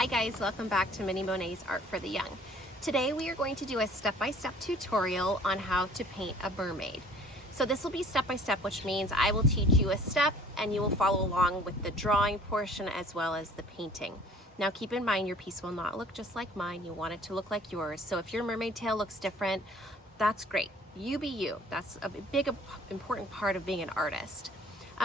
Hi guys, welcome back to Mini Monets Art for the Young. Today we are going to do a step-by-step tutorial on how to paint a mermaid. So this will be step-by-step, which means I will teach you a step and you will follow along with the drawing portion as well as the painting. Now keep in mind your piece will not look just like mine, you want it to look like yours. So if your mermaid tail looks different, that's great. You be you. That's a big important part of being an artist.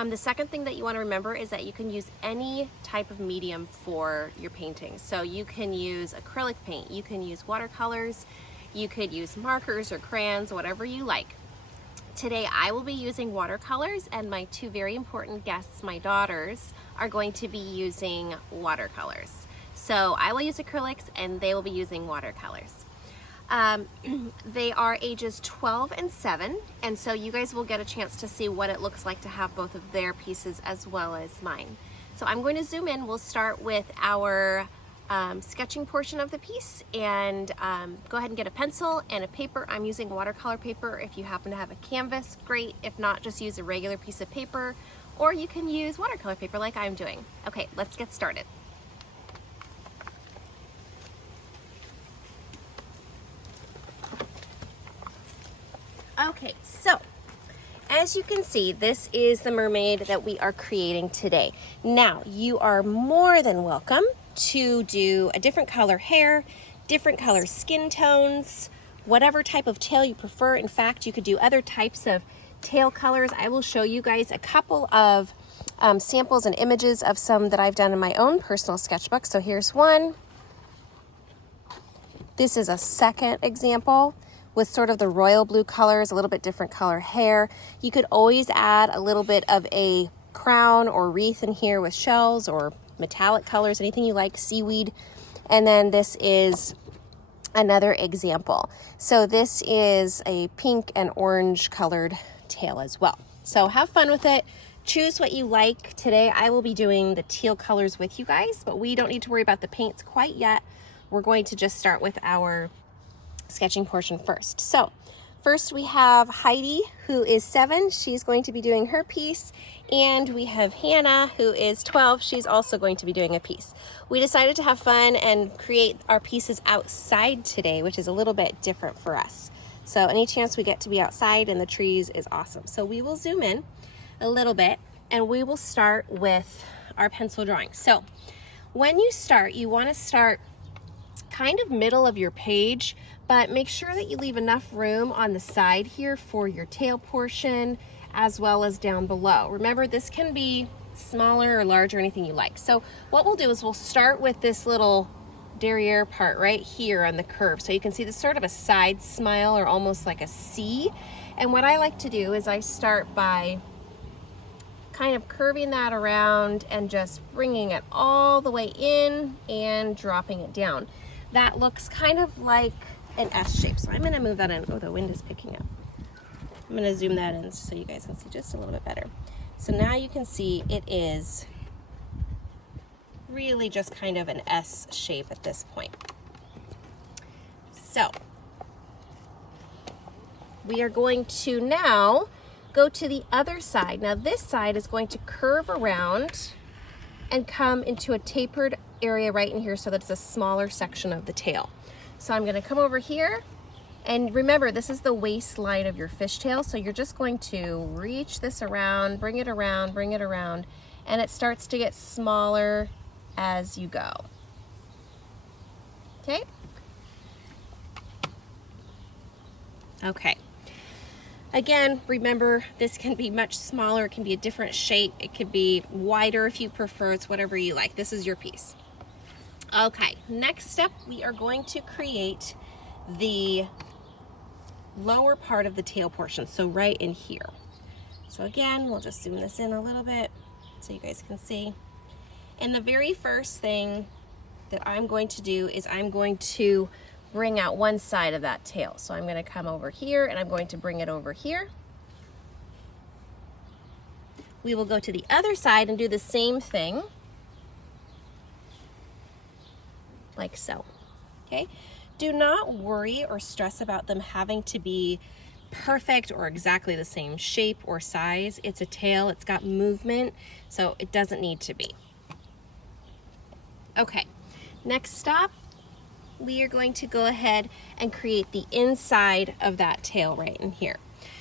The second thing that you want to remember is that you can use any type of medium for your painting. So you can use acrylic paint, you can use watercolors, you could use markers or crayons, whatever you like. Today I will be using watercolors, and my two very important guests, my daughters, are going to be using watercolors. So I will use acrylics and they will be using watercolors. They are ages 12 and 7, and so you guys will get a chance to see what it looks like to have both of their pieces as well as mine. So I'm going to zoom in. We'll start with our sketching portion of the piece, and go ahead and get a pencil and a paper. I'm using watercolor paper. If you happen to have a canvas, great. If not, just use a regular piece of paper, or you can use watercolor paper like I'm doing. Okay, let's get started. Okay, so as you can see, this is the mermaid that we are creating today. Now, you are more than welcome to do a different color hair, different color skin tones, whatever type of tail you prefer. In fact, you could do other types of tail colors. I will show you guys a couple of samples and images of some that I've done in my own personal sketchbook. So here's one. This is a second example with sort of the royal blue colors, a little bit different color hair. You could always add a little bit of a crown or wreath in here with shells or metallic colors, anything you like, seaweed. And then this is another example. So this is a pink and orange colored tail as well. So have fun with it. Choose what you like. Today I will be doing the teal colors with you guys, but we don't need to worry about the paints quite yet. We're going to just start with our sketching portion first. So first we have Heidi, who is 7. She's going to be doing her piece, and we have Hannah, who is 12. She's also going to be doing a piece. We decided to have fun and create our pieces outside today, which is a little bit different for us. So any chance we get to be outside in the trees is awesome. So we will zoom in a little bit and we will start with our pencil drawing. So when you start, you want to start kind of middle of your page, but make sure that you leave enough room on the side here for your tail portion as well as down below. Remember, this can be smaller or larger, anything you like. So what we'll do is we'll start with this little derriere part right here on the curve. So you can see this sort of a side smile or almost like a C. And what I like to do is I start by kind of curving that around and just bringing it all the way in and dropping it down. That looks kind of like an S shape. So I'm going to move that in. Oh, the wind is picking up. I'm going to zoom that in so you guys can see just a little bit better. So now you can see it is really just kind of an S shape at this point. So we are going to now go to the other side. Now this side is going to curve around and come into a tapered area right in here so that it's a smaller section of the tail. So I'm going to come over here, and remember, this is the waistline of your fishtail, so you're just going to reach this around, bring it around, bring it around, and it starts to get smaller as you go. Okay? Okay. Again, remember, this can be much smaller, it can be a different shape, it could be wider if you prefer, it's whatever you like. This is your piece. Okay, next step, we are going to create the lower part of the tail portion, so right in here. So again, we'll just zoom this in a little bit so you guys can see. And the very first thing that I'm going to do is I'm going to bring out one side of that tail. So I'm going to come over here and I'm going to bring it over here. We will go to the other side and do the same thing, like so. Okay, do not worry or stress about them having to be perfect or exactly the same shape or size. It's a tail, it's got movement, so it doesn't need to be. Okay, Next stop, we are going to go ahead and create the inside of that tail right in here.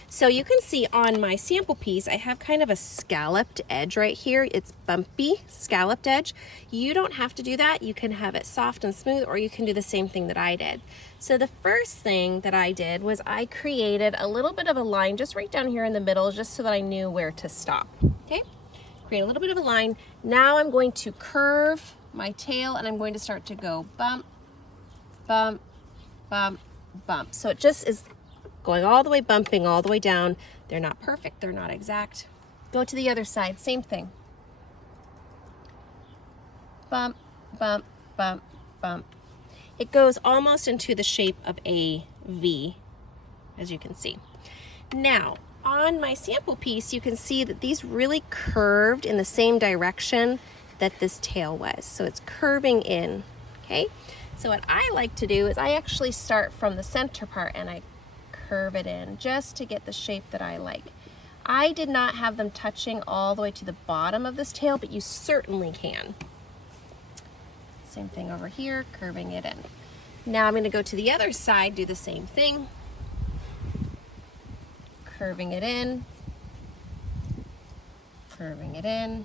So you can see on my sample piece, I have kind of a scalloped edge right here. It's bumpy, scalloped edge. You don't have to do that. You can have it soft and smooth, or you can do the same thing that I did. So the first thing that I did was I created a little bit of a line just right down here in the middle, just so that I knew where to stop, okay? Create a little bit of a line. Now I'm going to curve my tail, and I'm going to start to go bump, bump, bump, bump. So it just is going all the way, bumping all the way down. They're not perfect, they're not exact. Go to the other side, same thing. Bump, bump, bump, bump. It goes almost into the shape of a V, as you can see. Now, on my sample piece, you can see that these really curved in the same direction that this tail was. So it's curving in, okay? So what I like to do is I actually start from the center part and I curve it in just to get the shape that I like. I did not have them touching all the way to the bottom of this tail, but you certainly can. Same thing over here, curving it in. Now I'm going to go to the other side, do the same thing. Curving it in, curving it in,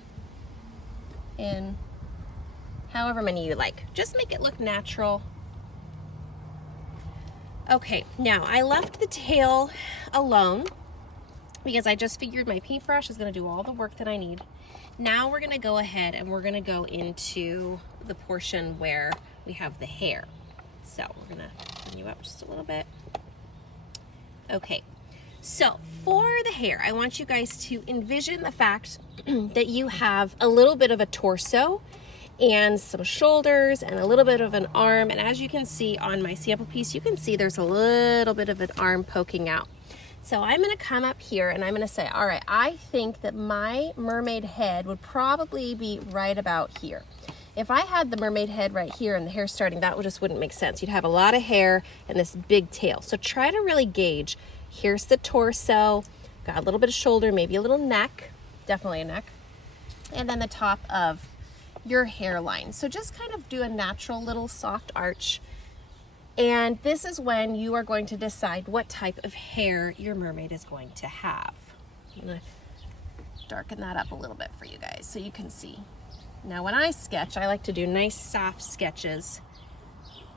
however many you like. Just make it look natural. Okay, now I left the tail alone because I just figured my paintbrush is going to do all the work that I need. Now we're going to go ahead and we're going to go into the portion where we have the hair. So we're going to bring you up just a little bit. Okay, so for the hair, I want you guys to envision the fact that you have a little bit of a torso and some shoulders and a little bit of an arm. And as you can see on my sample piece, you can see there's a little bit of an arm poking out. So I'm gonna come up here and I'm gonna say, all right, I think that my mermaid head would probably be right about here. If I had the mermaid head right here and the hair starting, that just wouldn't make sense. You'd have a lot of hair and this big tail. So try to really gauge. Here's the torso, got a little bit of shoulder, maybe a little neck, definitely a neck, and then the top of your hairline. So just kind of do a natural little soft arch. And this is when you are going to decide what type of hair your mermaid is going to have. I'm gonna darken that up a little bit for you guys so you can see. Now when I sketch, I like to do nice soft sketches,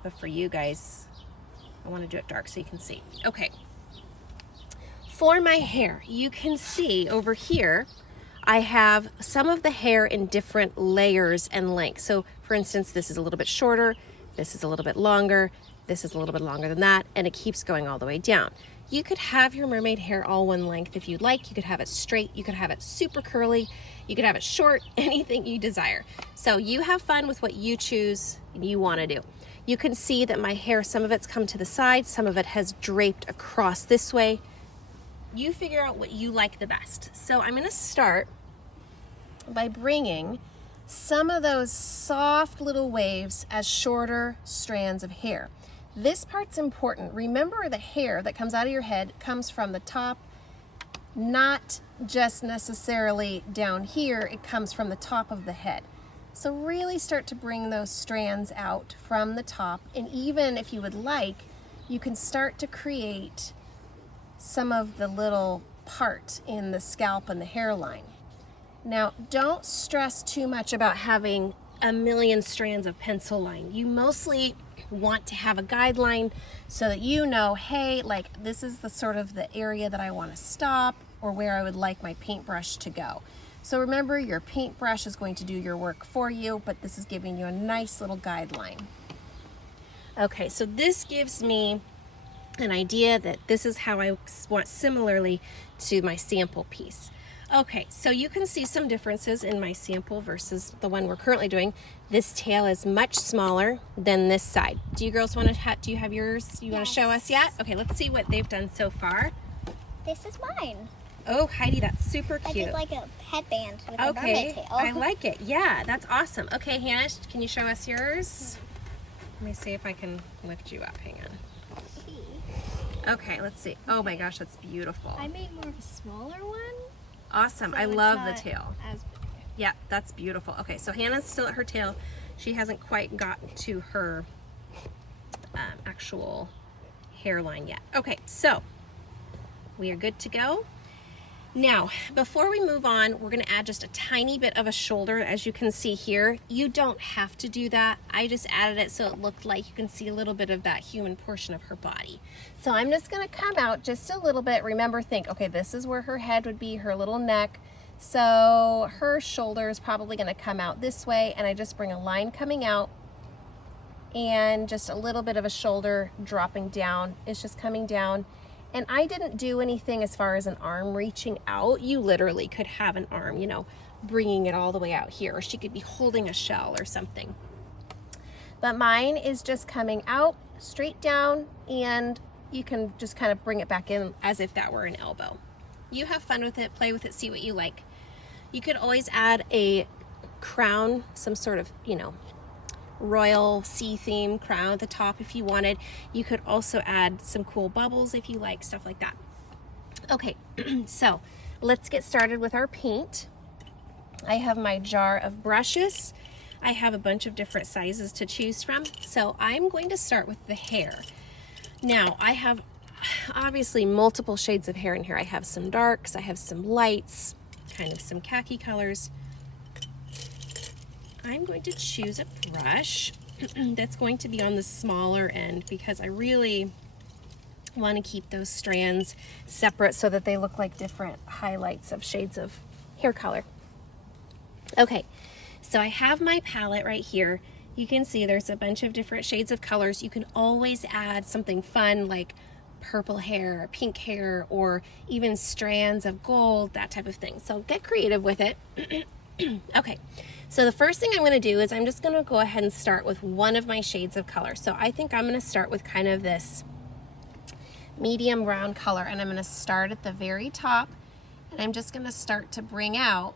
but for you guys, I want to do it dark so you can see. Okay, for my hair, you can see over here, I have some of the hair in different layers and lengths. So for instance, this is a little bit shorter, this is a little bit longer, this is a little bit longer than that, and it keeps going all the way down. You could have your mermaid hair all one length if you'd like. You could have it straight, you could have it super curly, you could have it short, anything you desire. So you have fun with what you choose and you want to do. You can see that my hair, some of it's come to the side, some of it has draped across this way. You figure out what you like the best. So I'm going to start by bringing some of those soft little waves as shorter strands of hair. This part's important. Remember, the hair that comes out of your head comes from the top, not just necessarily down here. It comes from the top of the head. So really start to bring those strands out from the top, and even if you would like, you can start to create some of the little part in the scalp and the hairline. Now, don't stress too much about having a million strands of pencil line. You mostly want to have a guideline so that you know, hey, like this is the sort of the area that I want to stop or where I would like my paintbrush to go. So remember, your paintbrush is going to do your work for you, but this is giving you a nice little guideline. Okay, so this gives me an idea that this is how I want similarly to my sample piece. Okay, so you can see some differences in my sample versus the one we're currently doing. This tail is much smaller than this side. Do you girls want to do you have yours you want to show us yet? Okay, let's see what they've done so far. This is mine. Oh, Heidi, that's super cute. I did like a headband with a mermaid tail. I like it. Yeah, that's awesome. Okay, Hannah, can you show us yours? Let me see if I can lift you up. Hang on. Okay, let's see. Oh my gosh, that's beautiful. I made more of a smaller one. Awesome. So I love the tail. As big. Yeah, that's beautiful. Okay, so Hannah's still at her tail. She hasn't quite gotten to her actual hairline yet. Okay, so we are good to go. Now, before we move on, we're gonna add just a tiny bit of a shoulder. As you can see here, you don't have to do that. I just added it so it looked like you can see a little bit of that human portion of her body. So I'm just gonna come out just a little bit. Remember, think, okay, this is where her head would be, her little neck. So her shoulder is probably gonna come out this way, and I just bring a line coming out and just a little bit of a shoulder dropping down. It's just coming down. And I didn't do anything as far as an arm reaching out. You literally could have an arm, you know, bringing it all the way out here, or she could be holding a shell or something. But mine is just coming out straight down, and you can just kind of bring it back in as if that were an elbow. You have fun with it, play with it, see what you like. You could always add a crown, some sort of, you know, royal sea theme crown at the top if you wanted. You could also add some cool bubbles if you like, stuff like that. Okay, so let's get started with our paint. I have my jar of brushes. I have a bunch of different sizes to choose from. So I'm going to start with the hair. Now I have obviously multiple shades of hair in here. I have some darks, I have some lights, kind of some khaki colors. I'm going to choose a brush that's going to be on the smaller end because I really want to keep those strands separate so that they look like different highlights of shades of hair color. Okay, so I have my palette right here. You can see there's a bunch of different shades of colors. You can always add something fun like purple hair, pink hair, or even strands of gold, that type of thing. So get creative with it. Okay, so the first thing I'm going to do is I'm just going to go ahead and start with one of my shades of color. So I think I'm going to start with kind of this medium brown color, and I'm going to start at the very top, and I'm just going to start to bring out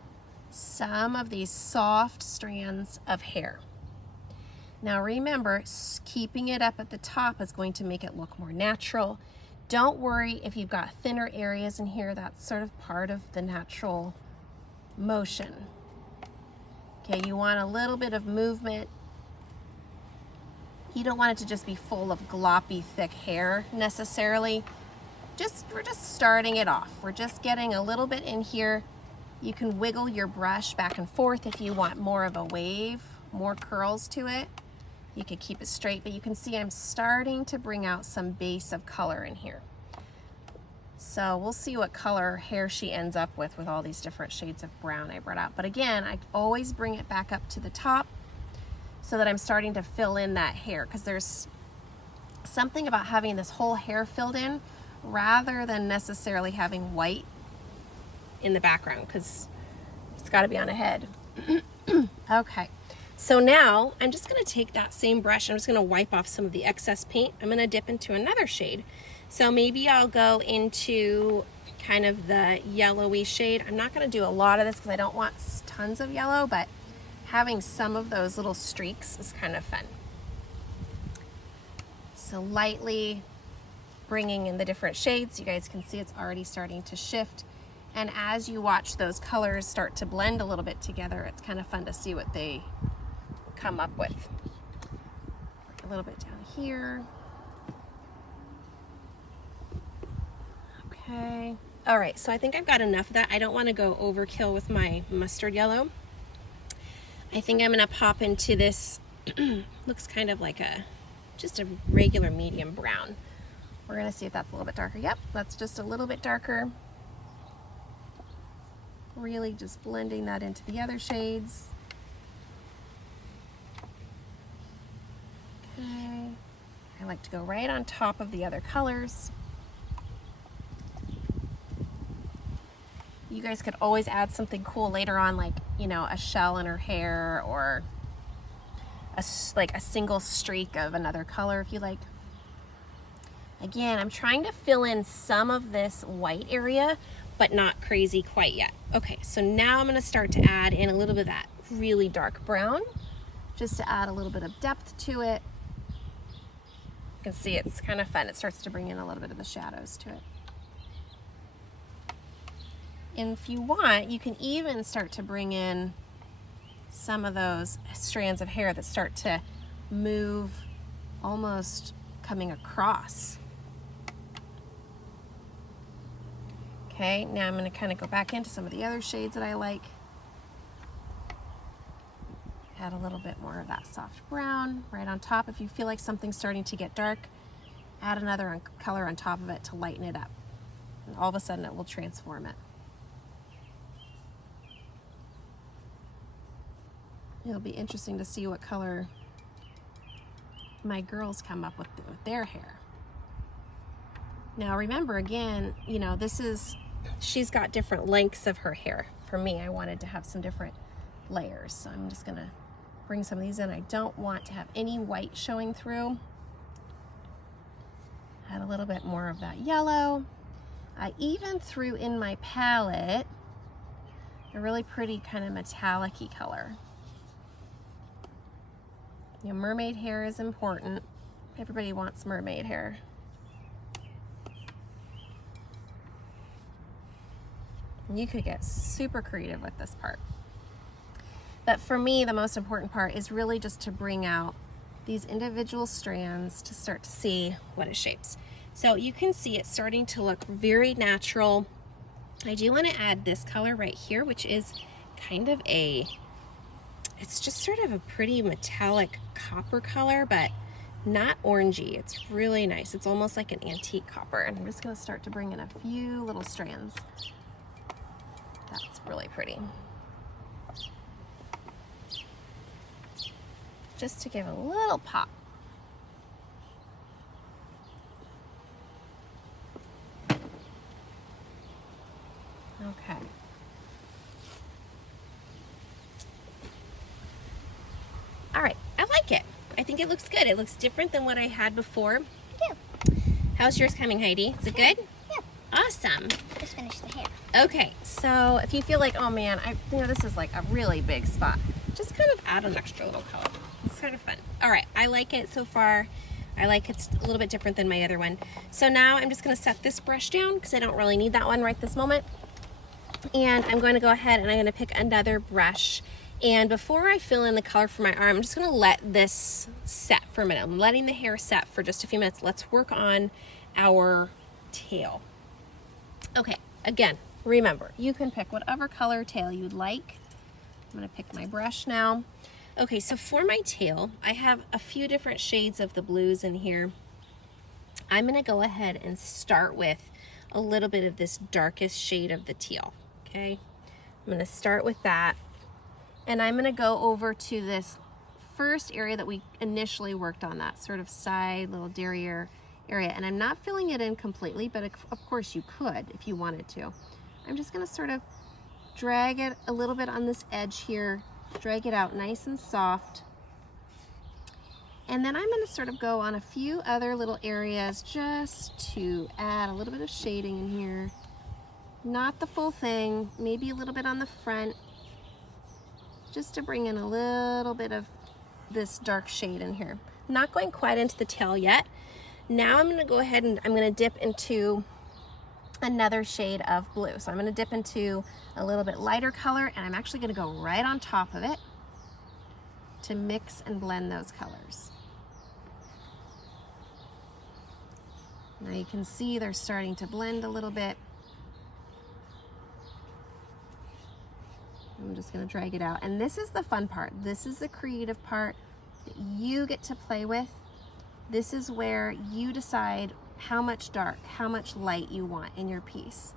some of these soft strands of hair. Now remember, keeping it up at the top is going to make it look more natural. Don't worry if you've got thinner areas in here, that's sort of part of the natural motion. Okay, you want a little bit of movement. You don't want it to just be full of gloppy, thick hair necessarily. We're just starting it off. We're just getting a little bit in here. You can wiggle your brush back and forth if you want more of a wave, more curls to it. You could keep it straight, but you can see I'm starting to bring out some base of color in here. So we'll see what color hair she ends up with all these different shades of brown I brought out. But again, I always bring it back up to the top so that I'm starting to fill in that hair, because there's something about having this whole hair filled in rather than necessarily having white in the background, because it's got to be on a head. Okay, so now I'm just going to take that same brush. I'm just going to wipe off some of the excess paint. I'm going to dip into another shade. So maybe I'll go into kind of the yellowy shade. I'm not going to do a lot of this because I don't want tons of yellow, but having some of those little streaks is kind of fun. So lightly bringing in the different shades. You guys can see it's already starting to shift. And as you watch those colors start to blend a little bit together, it's kind of fun to see what they come up with. A little bit down here. Okay. All right, so I think I've got enough of that. I don't want to go overkill with my mustard yellow. I think I'm going to pop into this, looks kind of like just a regular medium brown. We're going to see if that's a little bit darker. Yep, that's just a little bit darker. Really just blending that into the other shades. Okay. I like to go right on top of the other colors. You guys could always add something cool later on, like, you know, a shell in her hair, or like a single streak of another color if you like. Again, I'm trying to fill in some of this white area, but not crazy quite yet. Okay, so now I'm going to start to add in a little bit of that really dark brown, just to add a little bit of depth to it. You can see it's kind of fun. It starts to bring in a little bit of the shadows to it. And if you want, you can even start to bring in some of those strands of hair that start to move, almost coming across. Okay, now I'm going to kind of go back into some of the other shades that I like. Add a little bit more of that soft brown right on top. If you feel like something's starting to get dark, add another color on top of it to lighten it up. And all of a sudden it will transform it. It'll be interesting to see what color my girls come up with their hair. Now remember, again, you know, she's got different lengths of her hair. For me, I wanted to have some different layers. So I'm just gonna bring some of these in. I don't want to have any white showing through. Add a little bit more of that yellow. I even threw in my palette a really pretty kind of metallic-y color. You know, mermaid hair is important. Everybody wants mermaid hair. You could get super creative with this part. But for me, the most important part is really just to bring out these individual strands to start to see what it shapes. So you can see it's starting to look very natural. I do want to add this color right here, which is kind of it's just sort of a pretty metallic copper color, but not orangey. It's really nice. It's almost like an antique copper. And I'm just going to start to bring in a few little strands. That's really pretty. Just to give a little pop. Okay. All right, I like it. I think it looks good. It looks different than what I had before. Yeah. How's yours coming, Heidi? Is it good? Yeah. Awesome. Just finished the hair. Okay, so if you feel like, oh man, this is like a really big spot, just kind of add an extra little color. It's kind of fun. All right, I like it so far. I like it's a little bit different than my other one. So now I'm just gonna set this brush down because I don't really need that one right this moment. And I'm going to go ahead and I'm gonna pick another brush. And before I fill in the color for my arm, I'm just gonna let this set for a minute. I'm letting the hair set for just a few minutes. Let's work on our tail. Okay, again, remember, you can pick whatever color tail you'd like. I'm gonna pick my brush now. Okay, so for my tail, I have a few different shades of the blues in here. I'm gonna go ahead and start with a little bit of this darkest shade of the teal, okay? I'm gonna start with that, and I'm gonna go over to this first area that we initially worked on, that sort of side little derriere area, and I'm not filling it in completely, but of course you could if you wanted to. I'm just gonna sort of drag it a little bit on this edge here, drag it out nice and soft. And then I'm gonna sort of go on a few other little areas just to add a little bit of shading in here. Not the full thing, maybe a little bit on the front, just to bring in a little bit of this dark shade in here. Not going quite into the tail yet. Now I'm gonna go ahead and I'm gonna dip into another shade of blue. So I'm gonna dip into a little bit lighter color, and I'm actually gonna go right on top of it to mix and blend those colors. Now you can see they're starting to blend a little bit. I'm just gonna drag it out. And this is the fun part. This is the creative part that you get to play with. This is where you decide how much dark, how much light you want in your piece.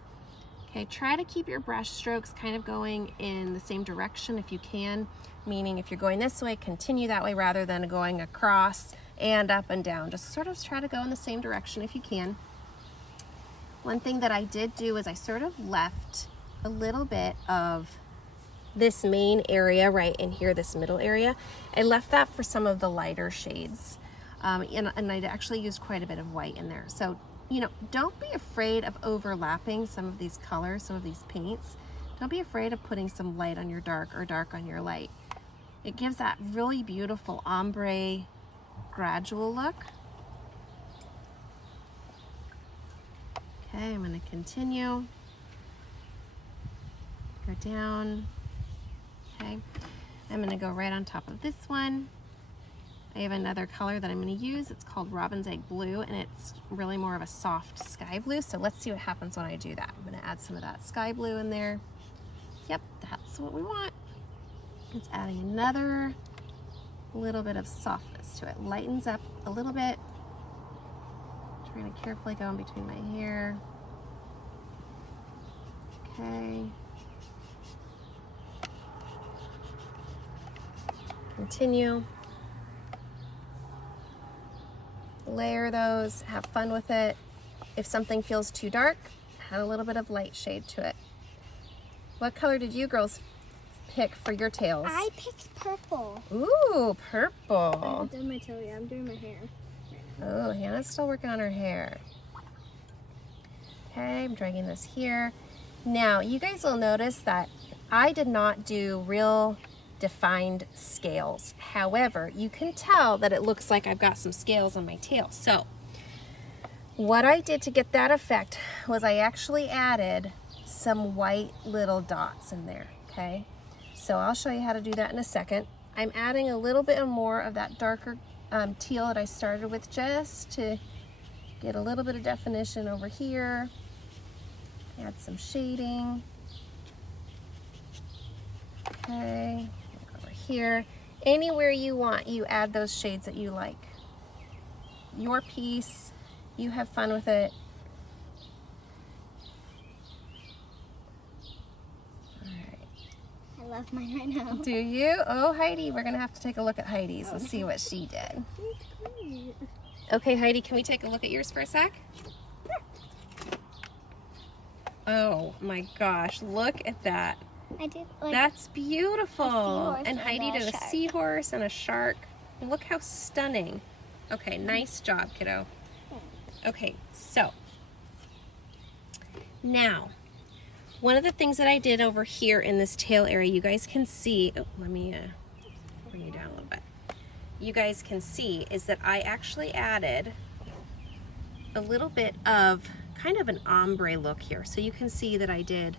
Okay, try to keep your brush strokes kind of going in the same direction if you can, meaning if you're going this way, continue that way rather than going across and up and down. Just sort of try to go in the same direction if you can. One thing that I did do is I sort of left a little bit of this main area right in here, this middle area. I left that for some of the lighter shades. And I actually used quite a bit of white in there. So, you know, don't be afraid of overlapping some of these colors, some of these paints. Don't be afraid of putting some light on your dark or dark on your light. It gives that really beautiful ombre gradual look. Okay, I'm gonna continue. Go down. Okay. I'm going to go right on top of this one. I have another color that I'm going to use. It's called Robin's Egg Blue, and it's really more of a soft sky blue. So let's see what happens when I do that. I'm going to add some of that sky blue in there. Yep, that's what we want. It's adding another little bit of softness to it. Lightens up a little bit. Trying to carefully go in between my hair. Okay. Continue. Layer those, have fun with it. If something feels too dark, add a little bit of light shade to it. What color did you girls pick for your tails? I picked purple. Ooh, I purple. haven't done my tail yet. I'm doing my hair. Oh, Hannah's still working on her hair. Okay, I'm dragging this here. Now, you guys will notice that I did not do real defined scales. However, you can tell that it looks like I've got some scales on my tail. So, what I did to get that effect was I actually added some white little dots in there, okay? So I'll show you how to do that in a second. I'm adding a little bit more of that darker teal that I started with just to get a little bit of definition over here. Add some shading. Okay, over here. Anywhere you want, you add those shades that you like. Your piece, you have fun with it. I love mine right now. Do you? Oh, Heidi, we're gonna have to take a look at Heidi's and see what she did. Okay, Heidi, can we take a look at yours for a sec? Oh my gosh, look at that. I did like That's beautiful. seahorse And and Heidi a did a shark. seahorse and a shark. And look how stunning. Okay, nice job, kiddo. Okay, so now, one of the things that I did over here in this tail area, you guys can see, oh, let me bring you down a little bit. You guys can see is that I actually added a little bit of kind of an ombre look here. So you can see that I did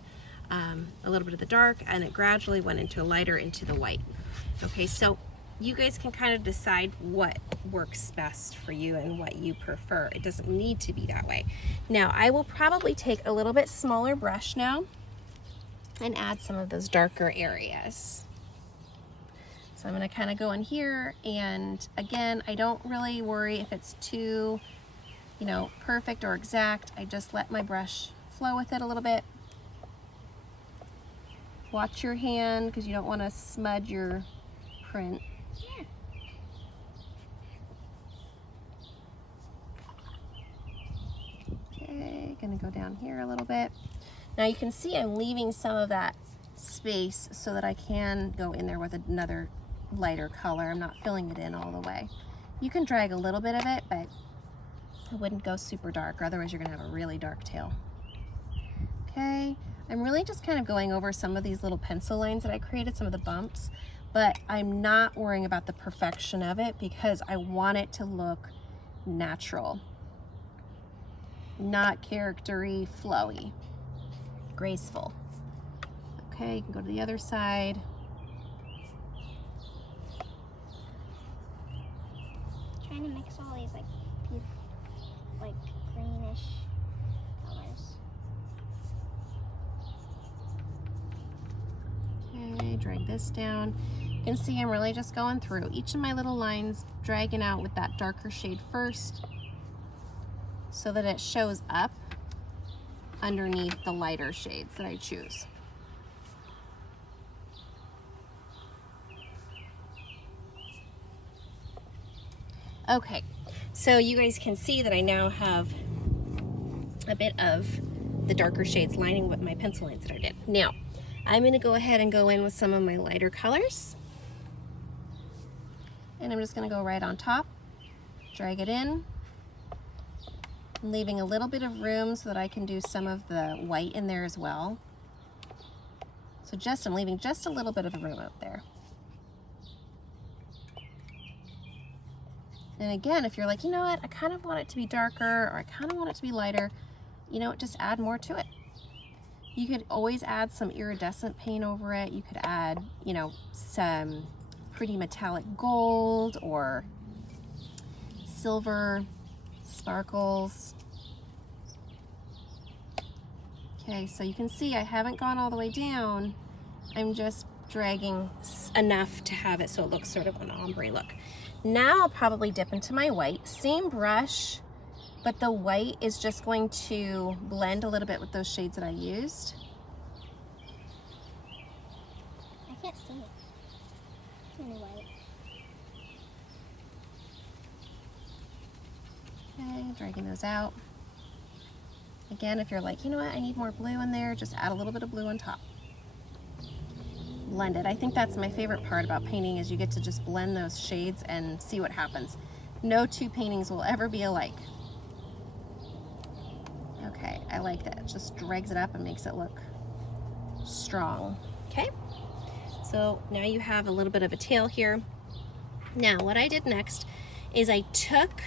a little bit of the dark and it gradually went into a lighter into the white. Okay, so you guys can kind of decide what works best for you and what you prefer. It doesn't need to be that way. Now, I will probably take a little bit smaller brush now and add some of those darker areas. So I'm going to kind of go in here, and again, I don't really worry if it's too, you know, perfect or exact. I just let my brush flow with it a little bit. Watch your hand because you don't want to smudge your print. Yeah. Okay, gonna go down here a little bit. Now you can see I'm leaving some of that space so that I can go in there with another lighter color. I'm not filling it in all the way. You can drag a little bit of it, but I wouldn't go super dark, or otherwise you're gonna have a really dark tail. Okay, I'm really just kind of going over some of these little pencil lines that I created, some of the bumps, but I'm not worrying about the perfection of it because I want it to look natural. Not charactery, flowy, graceful. Okay, you can go to the other side. Trying to mix all these like greenish colors. Okay, drag this down. You can see I'm really just going through each of my little lines, dragging out with that darker shade first, so that it shows up underneath the lighter shades that I choose. Okay, so you guys can see that I now have a bit of the darker shades lining with my pencil lines that I did. Now, I'm gonna go ahead and go in with some of my lighter colors. And I'm just gonna go right on top, drag it in, leaving a little bit of room so that I can do some of the white in there as well. So I'm leaving just a little bit of room out there. And again, if you're like, you know what, I kind of want it to be darker, or I kind of want it to be lighter, you know what, just add more to it. You could always add some iridescent paint over it. You could add, you know, some pretty metallic gold or silver sparkles. Okay, so you can see I haven't gone all the way down. I'm just dragging enough to have it so it looks sort of an ombre look. Now I'll probably dip into my white. Same brush, but the white is just going to blend a little bit with those shades that I used. I can't see it. It's only white. Okay, dragging those out. Again, if you're like, you know what, I need more blue in there, just add a little bit of blue on top. Blend it. I think that's my favorite part about painting is you get to just blend those shades and see what happens. No two paintings will ever be alike. Okay, I like that. It just drags it up and makes it look strong. Okay, so now you have a little bit of a tail here. Now what I did next is I took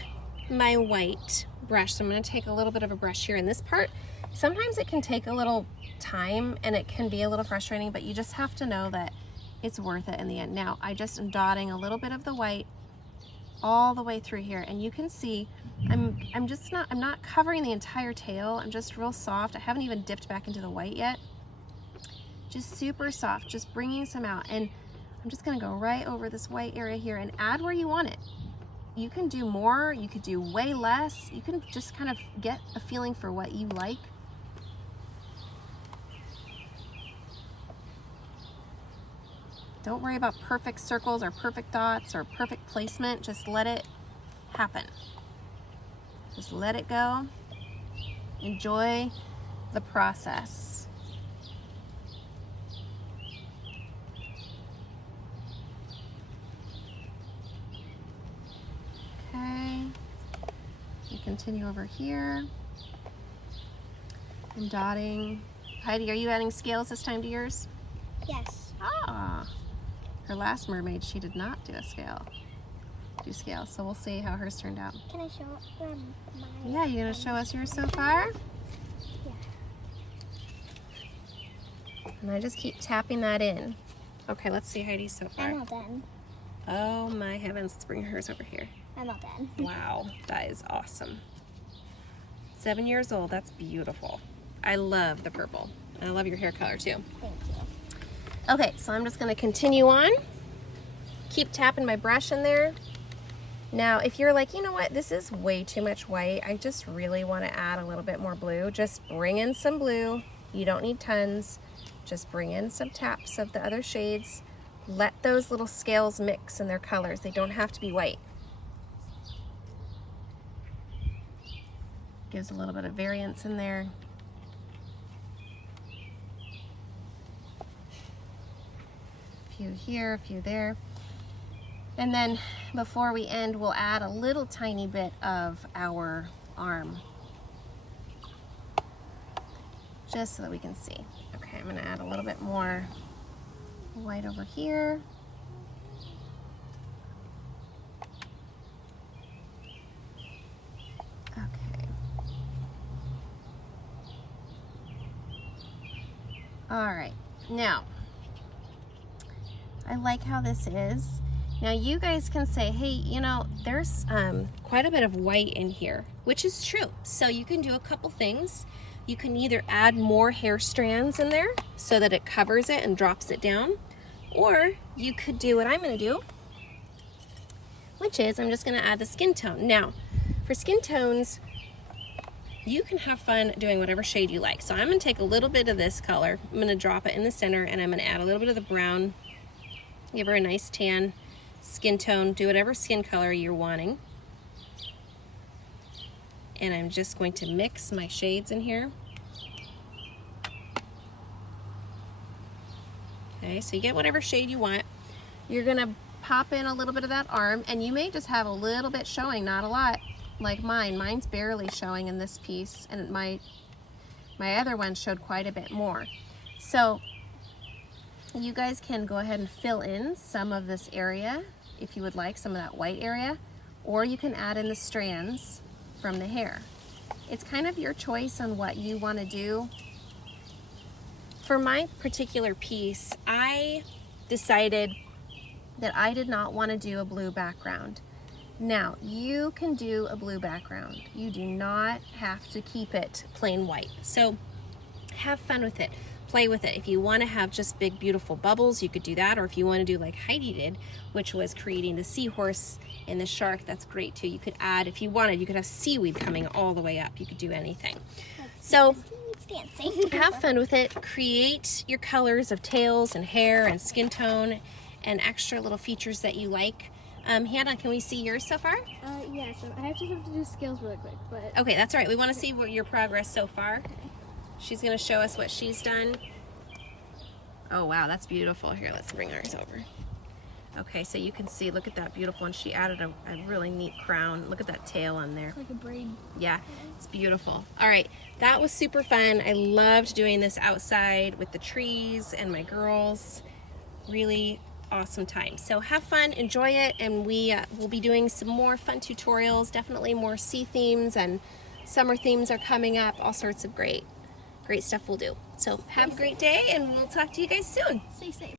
my white brush. So I'm going to take a little bit of a brush here in this part. Sometimes it can take a little time and it can be a little frustrating, but you just have to know that it's worth it in the end. Now I just am dotting a little bit of the white all the way through here, and you can see I'm not covering the entire tail. I'm just real soft. I haven't even dipped back into the white yet. Just super soft, just bringing some out, and I'm just going to go right over this white area here and add where you want it. You can do more, you could do way less. You can just kind of get a feeling for what you like. Don't worry about perfect circles or perfect dots or perfect placement. Just let it happen. Just let it go. Enjoy the process. Okay. You continue over here. I'm dotting. Heidi, are you adding scales this time to yours? Yes. Ah. Her last mermaid, she did not do scales, so we'll see how hers turned out. Can I show them my... Yeah, you gonna show us yours so far? Yeah. And I just keep tapping that in. Okay, let's see Heidi's so far. I'm all done. Oh my heavens, let's bring hers over here. I'm all done. Wow, that is awesome. 7 years old, that's beautiful. I love the purple. And I love your hair color too. Thank you. Okay, so I'm just gonna continue on. Keep tapping my brush in there. Now, if you're like, you know what, this is way too much white, I just really wanna add a little bit more blue, just bring in some blue. You don't need tons. Just bring in some taps of the other shades. Let those little scales mix in their colors. They don't have to be white. Gives a little bit of variance in there. A few here, a few there. And then before we end, we'll add a little tiny bit of our arm. Just so that we can see. Okay, I'm gonna add a little bit more white over here. Okay. All right, now, I like how this is. Now you guys can say, hey, you know, there's quite a bit of white in here, which is true. So you can do a couple things. You can either add more hair strands in there so that it covers it and drops it down, or you could do what I'm gonna do, which is I'm just gonna add the skin tone. Now, for skin tones, you can have fun doing whatever shade you like. So I'm gonna take a little bit of this color, I'm gonna drop it in the center, and I'm gonna add a little bit of the brown, give her a nice tan skin tone, do whatever skin color you're wanting. And I'm just going to mix my shades in here. Okay, so you get whatever shade you want. You're gonna pop in a little bit of that arm, and you may just have a little bit showing, not a lot, like mine. Mine's barely showing in this piece, and my other one showed quite a bit more. So you guys can go ahead and fill in some of this area if you would like, some of that white area, or you can add in the strands from the hair. It's kind of your choice on what you want to do. For my particular piece, I decided that I did not want to do a blue background. Now, you can do a blue background. You do not have to keep it plain white. So have fun with it. Play with it. If you want to have just big, beautiful bubbles, you could do that. Or if you want to do like Heidi did, which was creating the seahorse and the shark, that's great too. You could add, if you wanted, you could have seaweed coming all the way up. You could do anything. So dancing. have fun with it. Create your colors of tails and hair and skin tone and extra little features that you like. Hannah, can we see yours so far? Yeah, so I just have to do scales really quick, but... Okay, that's all right. We want to see what your progress so far. She's going to show us what she's done. Oh, wow, that's beautiful. Here, let's bring ours over. Okay, so you can see, look at that beautiful one. She added a really neat crown. Look at that tail on there. It's like a braid. Yeah, it's beautiful. All right, that was super fun. I loved doing this outside with the trees and my girls. Really awesome time. So have fun, enjoy it, and we will be doing some more fun tutorials, definitely more sea themes, and summer themes are coming up, all sorts of great stuff we'll do. So have a great day, and we'll talk to you guys soon. Stay safe.